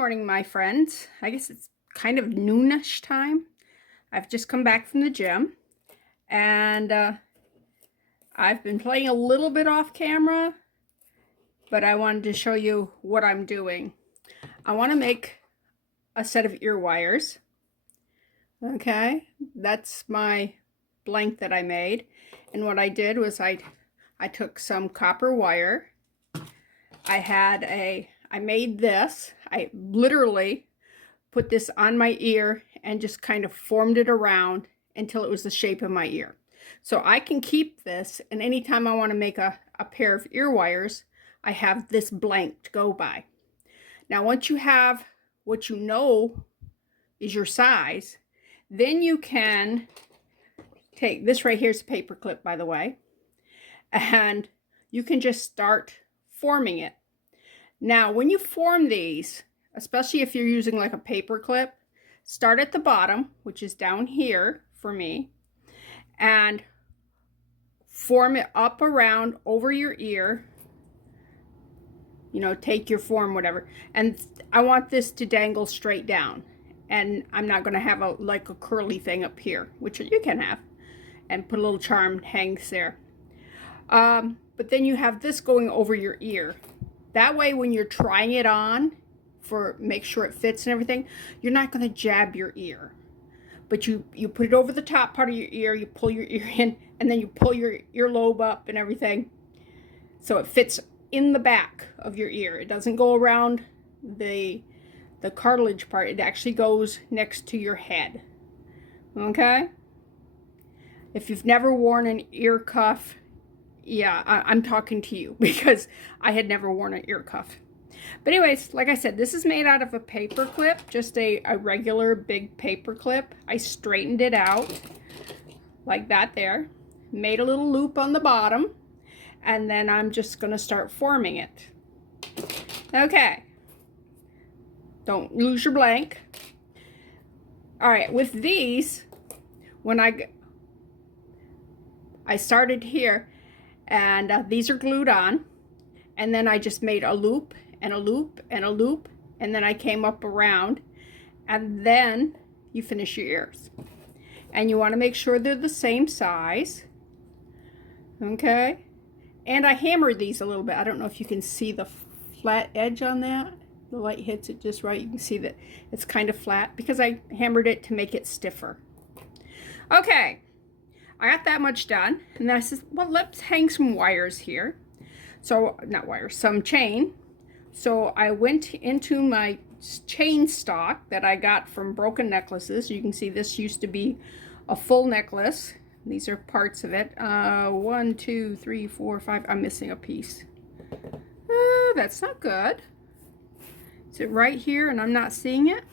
morning, my friends. I guess it's kind of noonish time. I've just come back from the gym, and I've been playing a little bit off camera, but I wanted to show you what I'm doing. I want to make a set of ear wires. Okay, that's my blank that I made. And what I did was I took some copper wire. I made this. I literally put this on my ear and just kind of formed it around until it was the shape of my ear. So I can keep this, and anytime I want to make a pair of ear wires, I have this blank to go by. Now, once you have what you know is your size, then you can take this right here is a paper clip, by the way, and you can just start forming it. Now, when you form these, especially if you're using like a paper clip, start at the bottom, which is down here for me, and form it up around over your ear. You know, take your form, whatever. And I want this to dangle straight down. And I'm not going to have like a curly thing up here, which you can have. And put a little charm hangs there. But then you have this going over your ear. That way, when you're trying it on, make sure it fits and everything, you're not going to jab your ear. But you put it over the top part of your ear, you pull your ear in, and then you pull your earlobe up and everything. So it fits in the back of your ear. It doesn't go around the cartilage part. It actually goes next to your head. Okay? If you've never worn an ear cuff, yeah, I'm talking to you because I had never worn an ear cuff. But anyways, like I said, this is made out of a paper clip, just a regular big paper clip. I straightened it out like that there, made a little loop on the bottom, and then I'm just going to start forming it. Okay. Don't lose your blank. All right, with these, when I started here, and these are glued on, and then I just made a loop and a loop and a loop, and then I came up around, and then you finish your ears. And you want to make sure they're the same size. Okay? And I hammered these a little bit. I don't know if you can see the flat edge on that. The light hits it just right. You can see that it's kind of flat because I hammered it to make it stiffer. Okay. I got that much done. And then I said, well, let's hang some wires here. So, not wires, some chain. So I went into my chain stock that I got from Broken Necklaces. You can see this used to be a full necklace. These are parts of it. 1, 2, 3, 4, 5. I'm missing a piece. That's not good. Is it right here and I'm not seeing it?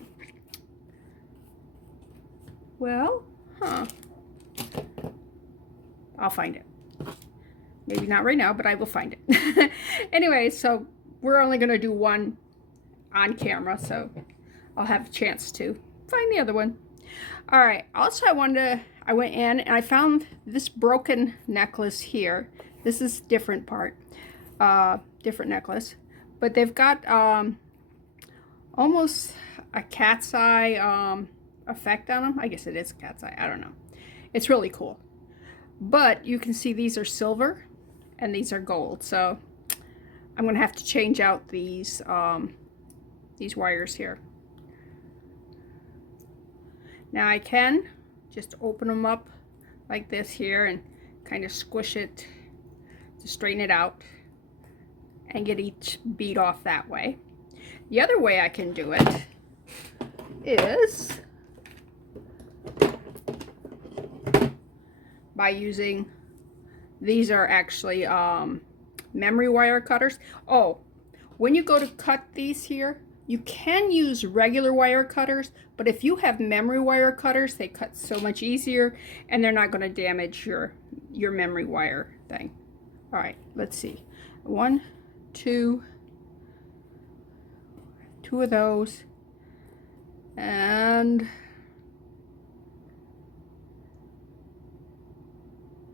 Well, I'll find it. Maybe not right now, but I will find it. Anyway, so we're only going to do one on camera, so I'll have a chance to find the other one. All right. Also, I went in and I found this broken necklace here. This is different part, different necklace, but they've got almost a cat's eye effect on them. I guess it is a cat's eye. I don't know. It's really cool. But you can see these are silver and these are gold. So I'm going to have to change out these wires here. Now I can just open them up like this here and kind of squish it to straighten it out and get each bead off that way. The other way I can do it is by using, these are actually memory wire cutters. Oh, when you go to cut these here, you can use regular wire cutters, but if you have memory wire cutters, they cut so much easier and they're not going to damage your memory wire thing. All right, let's see. 1, 2 of those, and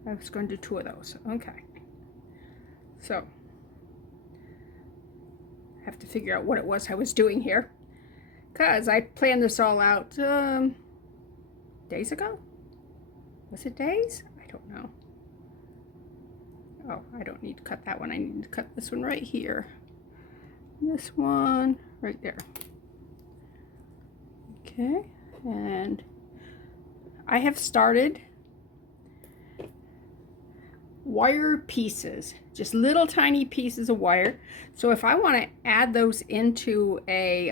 I was going to do 2 of those. Okay, so I have to figure out what it was I was doing here. because I planned this all out days ago. Was it days? I don't know. Oh, I don't need to cut that one. I need to cut this one right here. This one right there. Okay, and I have started wire pieces, just little tiny pieces of wire. So if I want to add those into a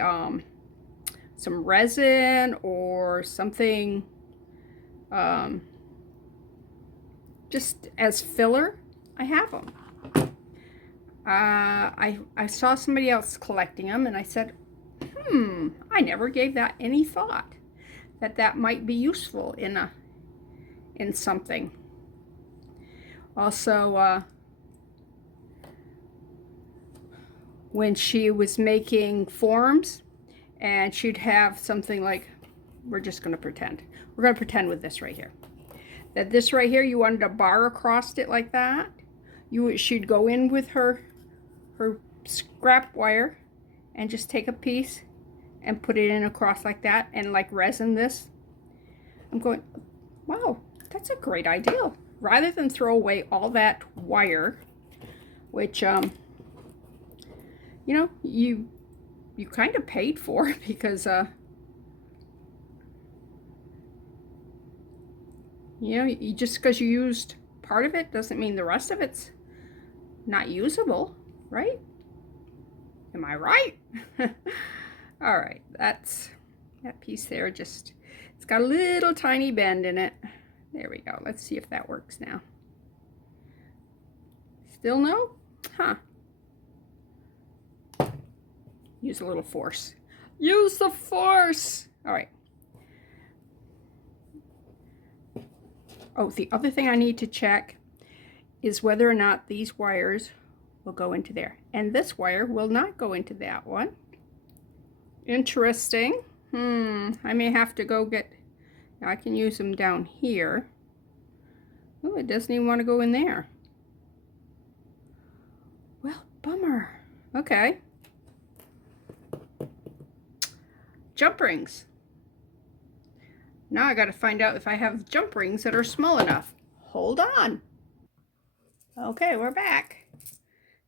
some resin or something just as filler, I have them. I saw somebody else collecting them, and I said, I never gave that any thought, that might be useful in something. Also, when she was making forms, and she'd have something like, we're going to pretend with this right here, that this right here, you wanted a bar across it like that. She'd go in with her scrap wire and just take a piece and put it in across like that and like resin this. I'm going, wow, that's a great idea. Rather than throw away all that wire, which you know, you kind of paid for, because you know, just because you used part of it doesn't mean the rest of it's not usable, right? Am I right? All right, that's that piece there. Just, it's got a little tiny bend in it. There we go. Let's see if that works now. Still no? Huh. Use a little force. Use the force! All right. Oh, the other thing I need to check is whether or not these wires will go into there. And this wire will not go into that one. Interesting. I may have to go get, I can use them down here. Oh, it doesn't even want to go in there. Well, bummer. Okay. Jump rings. Now I got to find out if I have jump rings that are small enough. Hold on. Okay, we're back.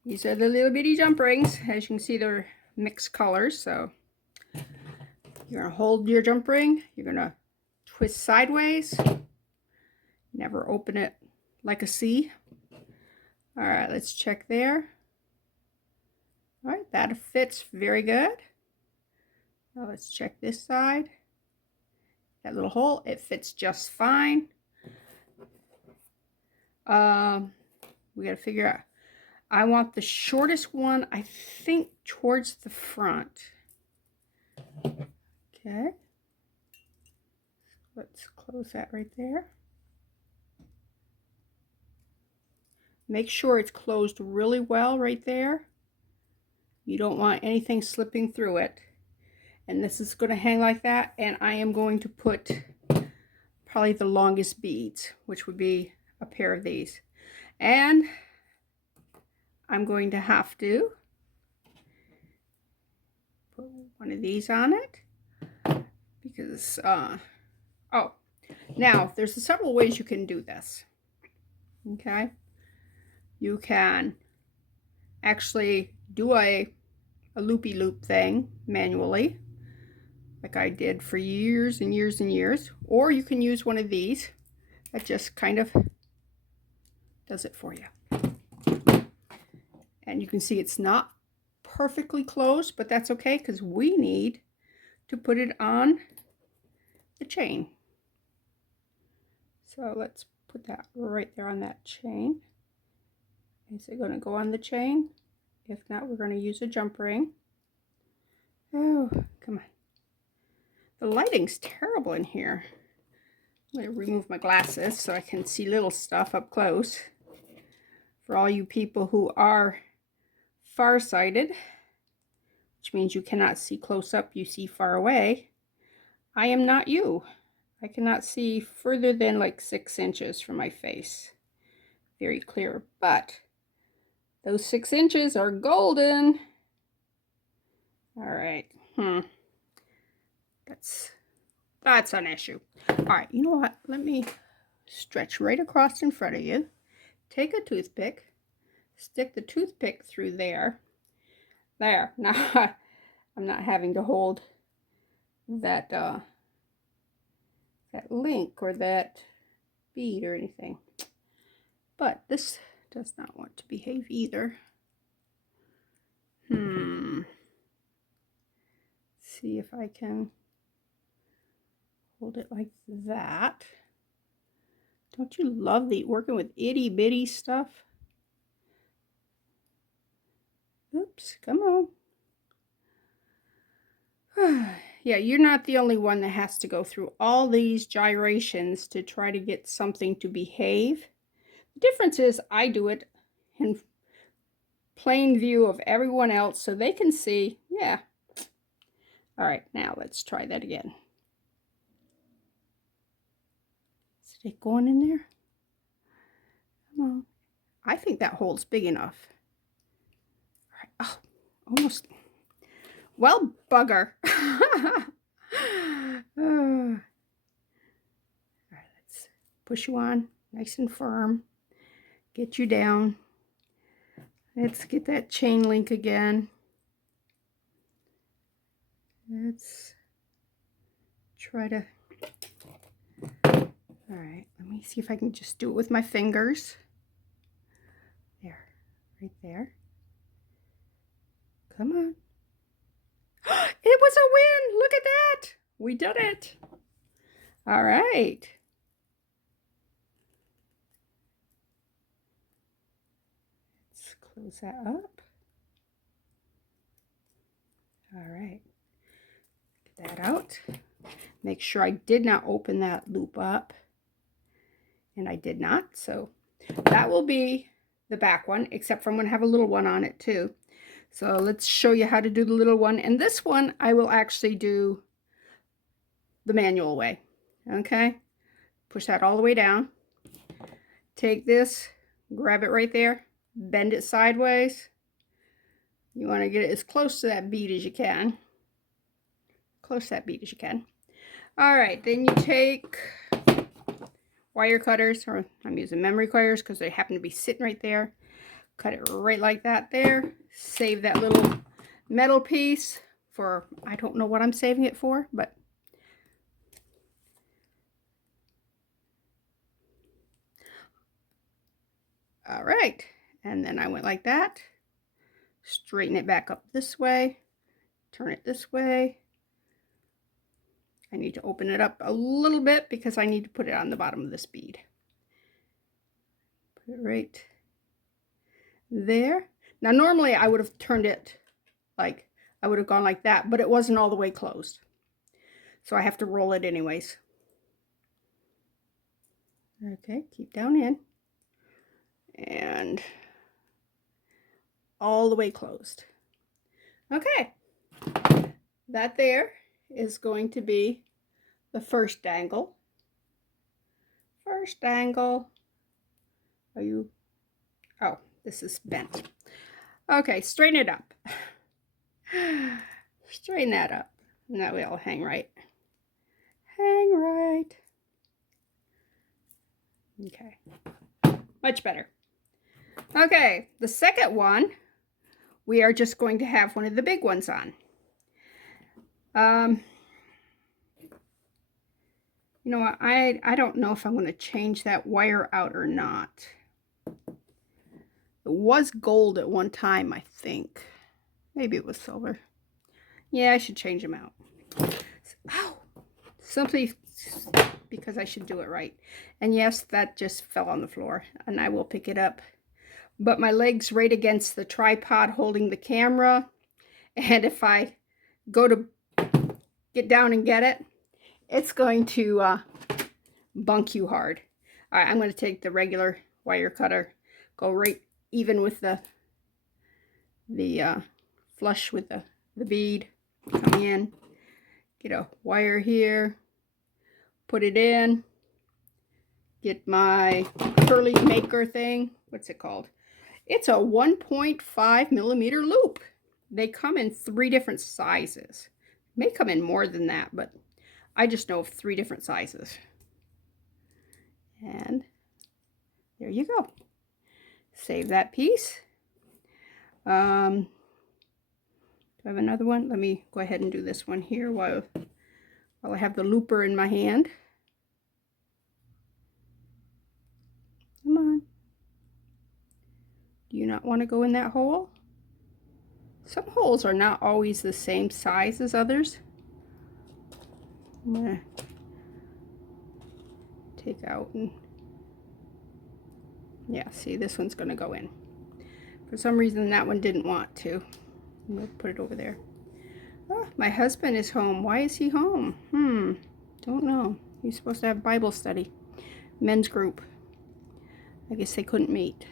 These are the little bitty jump rings. As you can see, they're mixed colors. So you're going to hold your jump ring. You're going to twist sideways. Never open it like a C. All right, let's check there. All right, that fits very good. Now let's check this side. That little hole, it fits just fine. We got to figure out, I want the shortest one, I think, towards the front. Okay. Let's close that right there. Make sure it's closed really well right there. You don't want anything slipping through it. And this is going to hang like that, and I am going to put probably the longest beads, which would be a pair of these. And I'm going to have to put one of these on it, because oh, now there's several ways you can do this. Okay, you can actually do a loopy-loop thing manually, like I did for years and years and years, or you can use one of these that just kind of does it for you. And you can see it's not perfectly closed, but that's okay, because we need to put it on the chain. So let's put that right there on that chain. Is it going to go on the chain? If not, we're going to use a jump ring. Oh, come on. The lighting's terrible in here. I'm going to remove my glasses so I can see little stuff up close. For all you people who are farsighted, which means you cannot see close up, you see far away, I am not you. I cannot see further than like 6 inches from my face. Very clear, but those 6 inches are golden. All right. That's an issue. All right, you know what? Let me stretch right across in front of you. Take a toothpick, stick the toothpick through there. There. Now I'm not having to hold that that link or that bead or anything. But this does not want to behave either. See if I can hold it like that. Don't you love working with itty bitty stuff? Oops, come on. Yeah, you're not the only one that has to go through all these gyrations to try to get something to behave. The difference is I do it in plain view of everyone else so they can see, yeah. All right, now let's try that again. Is it going in there? Come on. I think that hole's big enough. All right. Oh, almost. Well, bugger. All right, let's push you on nice and firm. Get you down. Let's get that chain link again. Let's try to, all right, let me see if I can just do it with my fingers. There, right there. Come on. It was a win! Look at that! We did it! All right. Let's close that up. All right. Get that out. Make sure I did not open that loop up. And I did not. So that will be the back one, except for I'm going to have a little one on it too. So let's show you how to do the little one. And this one, I will actually do the manual way. Okay. Push that all the way down. Take this, grab it right there, bend it sideways. You want to get it as close to that bead as you can. Close to that bead as you can. All right, then you take wire cutters, or I'm using memory cutters because they happen to be sitting right there. Cut it right like that there. Save that little metal piece for, I don't know what I'm saving it for, but all right. And then I went like that. Straighten it back up this way. Turn it this way. I need to open it up a little bit because I need to put it on the bottom of this bead. Put it right there. Now normally I would have turned it like, I would have gone like that, but it wasn't all the way closed. So I have to roll it anyways. Okay, keep down in. And all the way closed. Okay, that there is going to be the first dangle. First dangle. Are you, oh, this is bent. Okay, straighten it up. Straighten that up. And that way it'll hang right. Hang right. Okay, much better. Okay, the second one, we are just going to have one of the big ones on. You know what, I don't know if I'm going to change that wire out or not. It was gold at one time, I think. Maybe it was silver. Yeah, I should change them out. Oh, simply because I should do it right. And yes, that just fell on the floor, and I will pick it up. But my leg's right against the tripod holding the camera, and if I go to get down and get it, it's going to bunk you hard. All right, I'm going to take the regular wire cutter, go right even with the flush with the bead, come in, get a wire here, put it in, get my curly maker thing. What's it called? It's a 1.5 millimeter loop. They come in 3 different sizes. May come in more than that, but I just know of 3 different sizes. And there you go. Save that piece. Do I have another one? Let me go ahead and do this one here while I have the looper in my hand. Come on. Do you not want to go in that hole? Some holes are not always the same size as others. I'm going to take out and yeah, see, this one's going to go in. For some reason that one didn't want to. I'm going to put it over there. Oh, my husband is home. Why is he home? Don't know. He's supposed to have Bible study. Men's group. I guess they couldn't meet.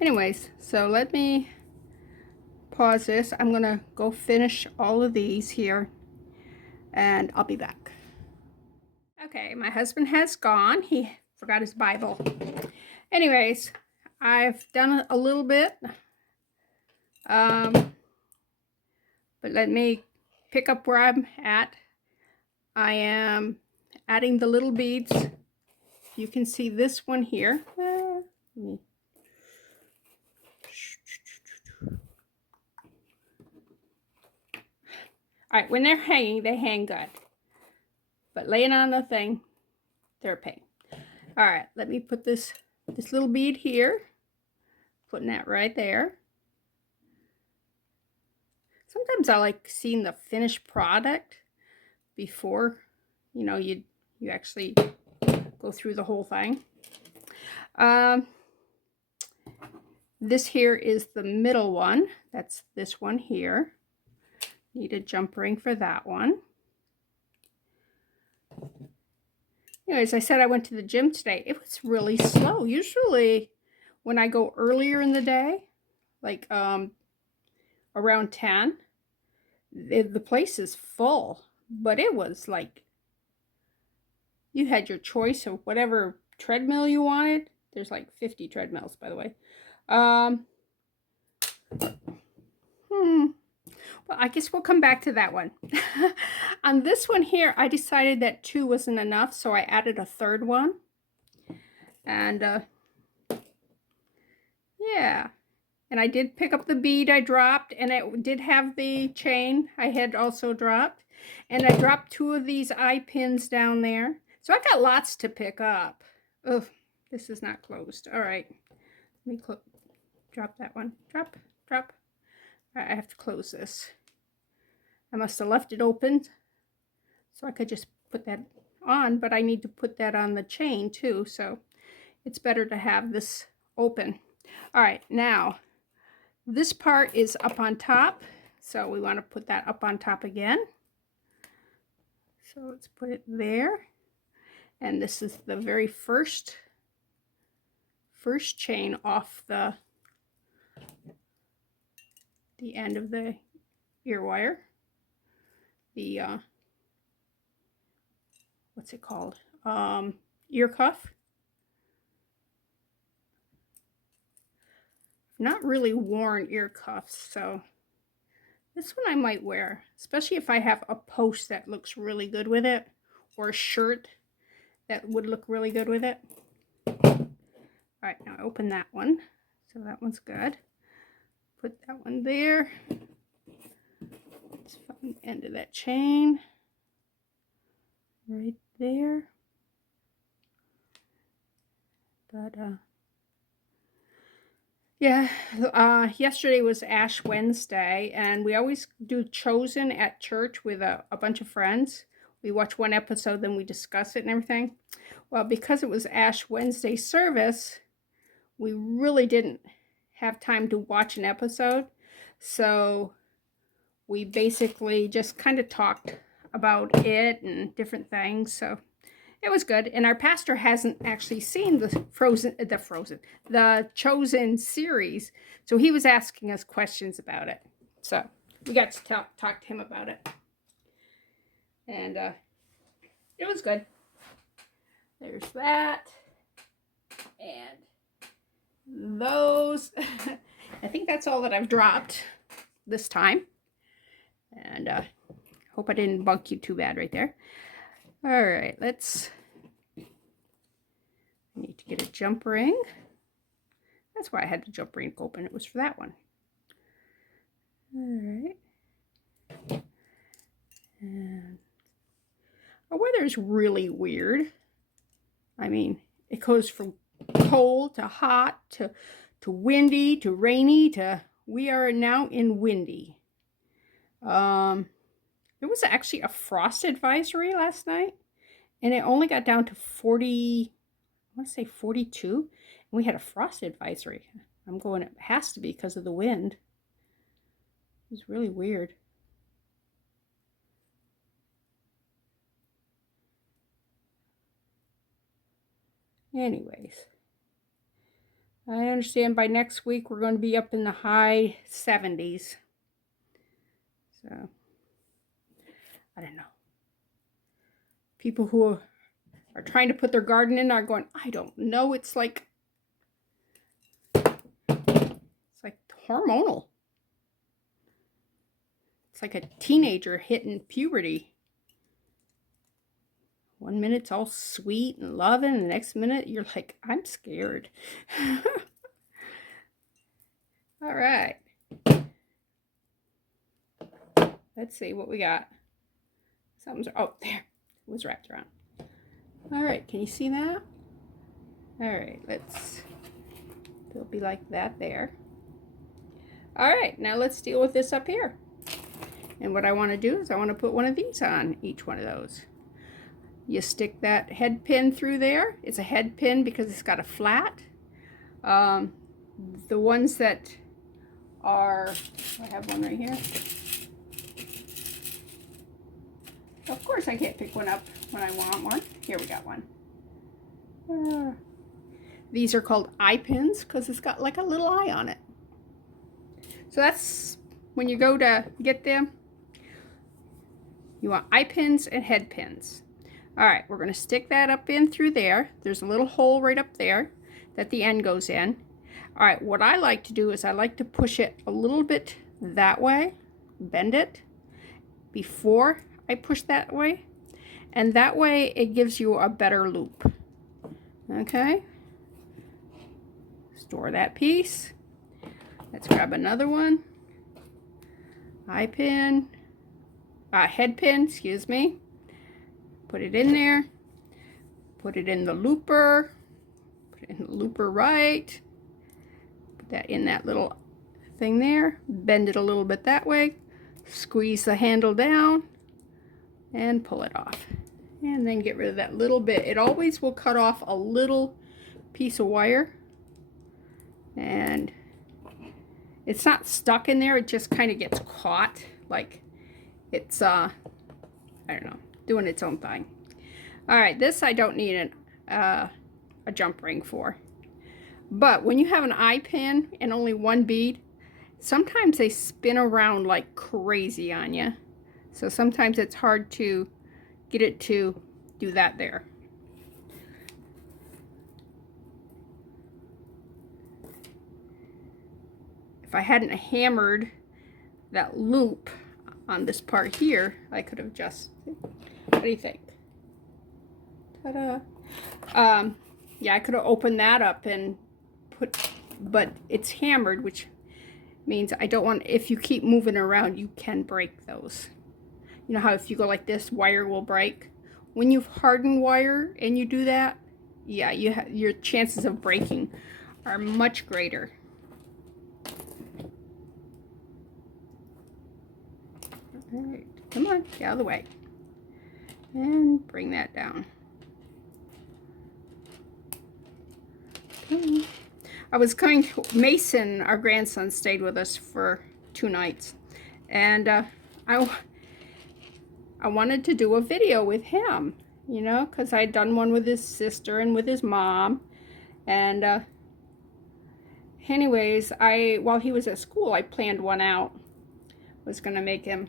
Anyways, so let me pause this. I'm going to go finish all of these here, and I'll be back. Okay, my husband has gone. He forgot his Bible. Anyways, I've done a little bit. But let me pick up where I'm at. I am adding the little beads. You can see this one here. Alright, when they're hanging, they hang good. But laying on the thing, they're a pain. Alright, let me put this little bead here. Putting that right there. Sometimes I like seeing the finished product before, you know, you actually go through the whole thing. This here is the middle one. That's this one here. Need a jump ring for that one. Anyways, I said I went to the gym today. It was really slow. Usually when I go earlier in the day, like around 10, the place is full. But it was like, you had your choice of whatever treadmill you wanted. There's like 50 treadmills, by the way. Well, I guess we'll come back to that one. On this one here, I decided that 2 wasn't enough, so I added a 3rd one. And yeah, and I did pick up the bead I dropped, and it did have the chain I had also dropped. And I dropped 2 of these eye pins down there. So I got lots to pick up. Oh, this is not closed. All right, let me drop that one. Drop. All right, I have to close this. I must have left it open so I could just put that on, but I need to put that on the chain too, so it's better to have this open. All right, now this part is up on top, so we want to put that up on top again. So let's put it there, and this is the very first chain off the end of the ear wire. The what's it called? Ear cuff. Not really worn ear cuffs, so this one I might wear, especially if I have a post that looks really good with it, or a shirt that would look really good with it. All right, now open that one. So that one's good. Put that one there. Let's find the end of that chain. Right there. But yeah, yesterday was Ash Wednesday, and we always do Chosen at church with a bunch of friends. We watch one episode, then we discuss it and everything. Well, because it was Ash Wednesday service, we really didn't have time to watch an episode. So we basically just kind of talked about it and different things. So it was good. And our pastor hasn't actually seen the Chosen series. So he was asking us questions about it. So we got to talk to him about it. And it was good. There's that. And those. I think that's all that I've dropped this time. And Hope I didn't bunk you too bad right there. All right, I need to get a jump ring. That's why I had the jump ring open. It was for that one. All right. And our weather is really weird. I mean, it goes from cold to hot to windy to rainy to we are now in windy. There was actually a frost advisory last night, and it only got down to 40, I want to say 42, and we had a frost advisory. I'm going, it has to be because of the wind. It was really weird. Anyways, I understand by next week we're going to be up in the high 70s. So, I don't know. People who are trying to put their garden in are going, I don't know. It's like hormonal. It's like a teenager hitting puberty. 1 minute it's all sweet and loving, and the next minute you're like, I'm scared. All right. Let's see what we got. Something's, oh, there. It was wrapped around. All right, can you see that? All right, it'll be like that there. All right, now let's deal with this up here. And what I want to do is I want to put one of these on each one of those. You stick that head pin through there. It's a head pin because it's got a flat. The ones that are, I have one right here. Of course I can't pick one up when I want one. Here we got one. These are called eye pins because it's got like a little eye on it. So that's when you go to get them. You want eye pins and head pins. All right, we're going to stick that up in through there. There's a little hole right up there that the end goes in. All right, what I like to do is I like to push it a little bit that way, bend it before I push that way, and that way it gives you a better loop. Okay, store that piece. Let's grab another one. Eye pin, head pin, excuse me. Put it in there. Put it in the looper. Put it in the looper right. Put that in that little thing there. Bend it a little bit that way. Squeeze the handle down and pull it off. And then get rid of that little bit. It always will cut off a little piece of wire. And it's not stuck in there. It just kind of gets caught. Like it's, I don't know, doing its own thing. All right, this I don't need a jump ring for. But when you have an eye pin and only one bead, sometimes they spin around like crazy on you. So sometimes it's hard to get it to do that there. If I hadn't hammered that loop on this part here, I could have just, what do you think? Ta-da. Yeah, I could have opened that up and put, but it's hammered, which means I don't want, if you keep moving around, you can break those. You know how if you go like this, wire will break? When you've hardened wire and you do that, yeah, your chances of breaking are much greater. All right, come on, get out of the way. And bring that down. Okay. I was going to, Mason, our grandson, stayed with us for 2 nights. And I wanted to do a video with him, you know, because I'd done one with his sister and with his mom. And anyways, while he was at school, I planned one out. I was going to make him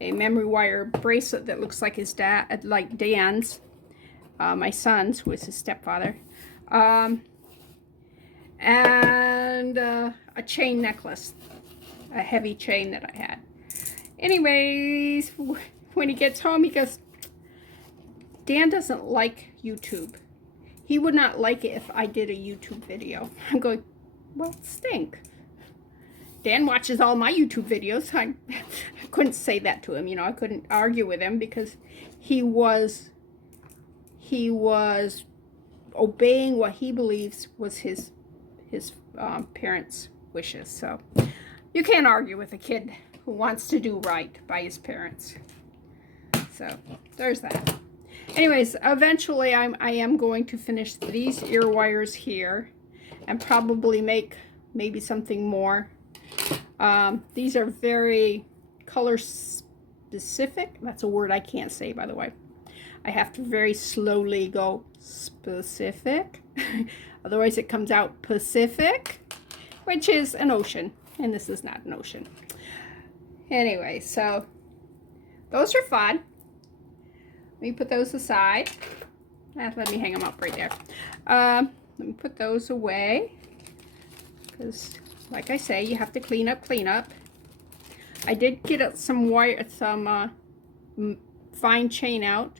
a memory wire bracelet that looks like his dad, like Dan's, my son's, who is his stepfather, and a chain necklace, a heavy chain that I had. Anyways, when he gets home, he goes, Dan doesn't like YouTube. He would not like it if I did a YouTube video. I'm going, well, stink. Dan watches all my YouTube videos. I couldn't say that to him, you know. I couldn't argue with him because he was obeying what he believes was his parents' wishes. So you can't argue with a kid who wants to do right by his parents. So there's that. Anyways, eventually I am going to finish these ear wires here and probably make maybe something more. These are very color specific. That's a word I can't say, by the way. I have to very slowly go specific. Otherwise it comes out Pacific, which is an ocean, and this is not an ocean. Anyway, so those are fun. Let me put those aside. Let me hang them up right there. Let me put those away because, like I say, you have to clean up. I did get some fine chain out.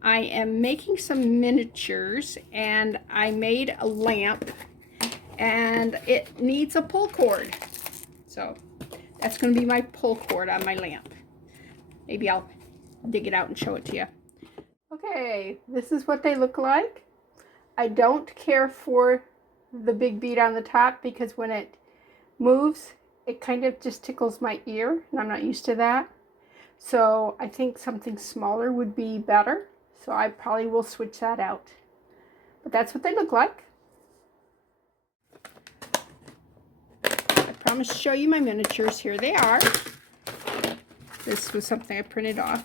I am making some miniatures, and I made a lamp, and it needs a pull cord. So that's going to be my pull cord on my lamp. Maybe I'll dig it out and show it to you. Okay, this is what they look like. I don't care for the big bead on the top because when it moves, it kind of just tickles my ear, and I'm not used to that. So I think something smaller would be better. So I probably will switch that out. But that's what they look like. I promised to show you my miniatures. Here they are. This was something I printed off.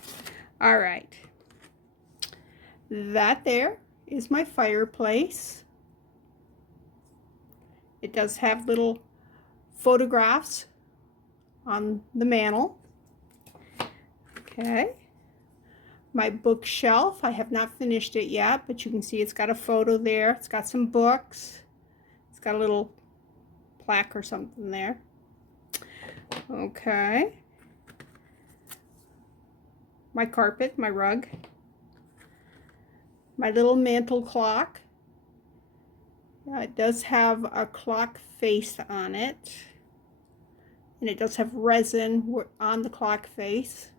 All right. That there is my fireplace. It does have little photographs on the mantle. Okay. My bookshelf, I have not finished it yet, but you can see it's got a photo there. It's got some books. It's got a little plaque or something there. Okay. My carpet, my rug. My little mantle clock. It does have a clock face on it. And it does have resin on the clock face.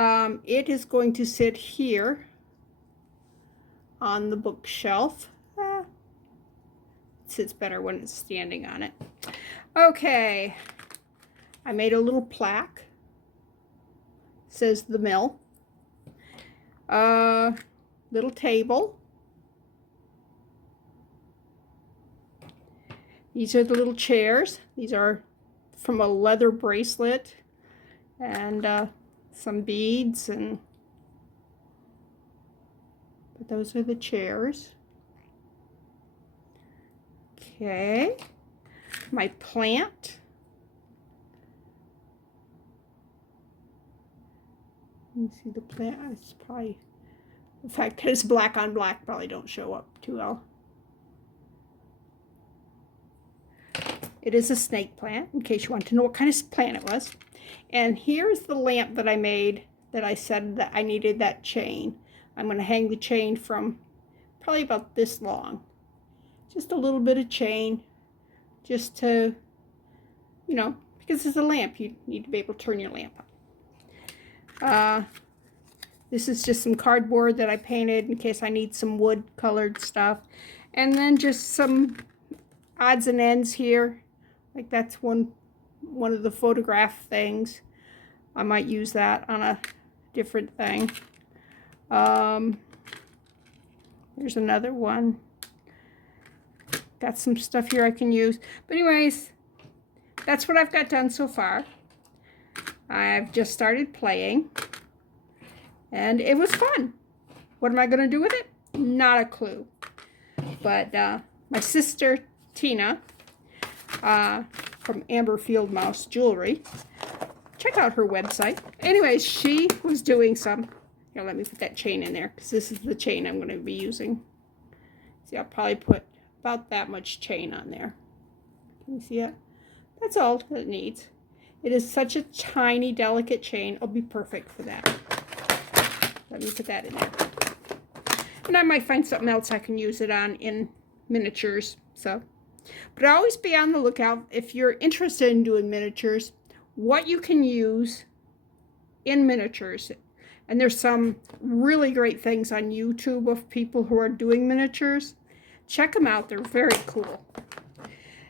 It is going to sit here on the bookshelf. It sits better when it's standing on it. Okay, I made a little plaque. It says the mill. Little table. These are the little chairs. These are from a leather bracelet and some beads, but those are the chairs. Okay, my plant. You see the plant? It's probably, the fact that it's black on black probably don't show up too well. It is a snake plant, in case you want to know what kind of plant it was. And here's the lamp that I made that I said that I needed that chain. I'm going to hang the chain from probably about this long. Just a little bit of chain, just to, you know, because it's a lamp, you need to be able to turn your lamp on. This is just some cardboard that I painted in case I need some wood colored stuff. And then just some odds and ends here. Like that's one of the photograph things. I might use that on a different thing. There's another one. Got some stuff here I can use. But anyways, that's what I've got done so far. I've just started playing. And it was fun. What am I going to do with it? Not a clue. But my sister, Tina, from Amber Field Mouse Jewelry, check out her website. Anyways, she was doing some, here, let me put that chain in there, because this is the chain I'm going to be using. See, I'll probably put about that much chain on there. Can you see it? That's all it needs. It is such a tiny, delicate chain. It'll be perfect for that. Let me put that in there. And I might find something else I can use it on in miniatures. So, but always be on the lookout if you're interested in doing miniatures, what you can use in miniatures. And there's some really great things on YouTube of people who are doing miniatures. Check them out. They're very cool.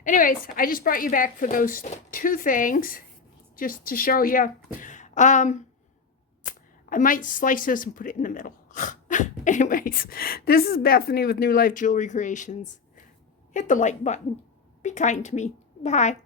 Anyways, I just brought you back for those two things just to show you. I might slice this and put it in the middle. Anyways, this is Bethany with New Life Jewelry Creations. Hit the like button. Be kind to me. Bye.